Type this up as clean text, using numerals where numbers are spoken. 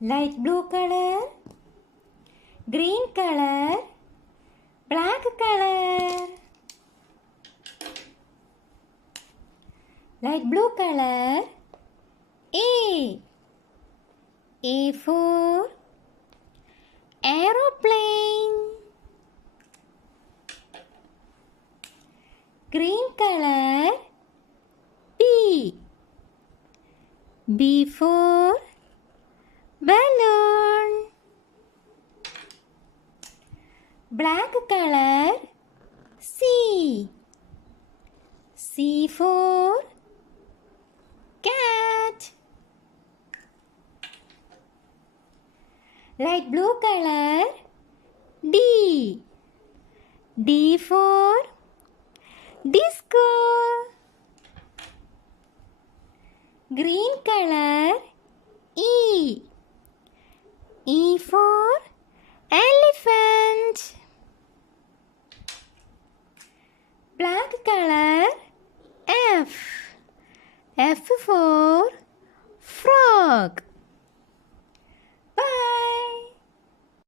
light blue color, green color, black color. Light blue color. A for aeroplane. Green color. B for balloon. Black color. C for cat. Light blue color. D for disco. Green color. E for elephant. Black color. F for frog.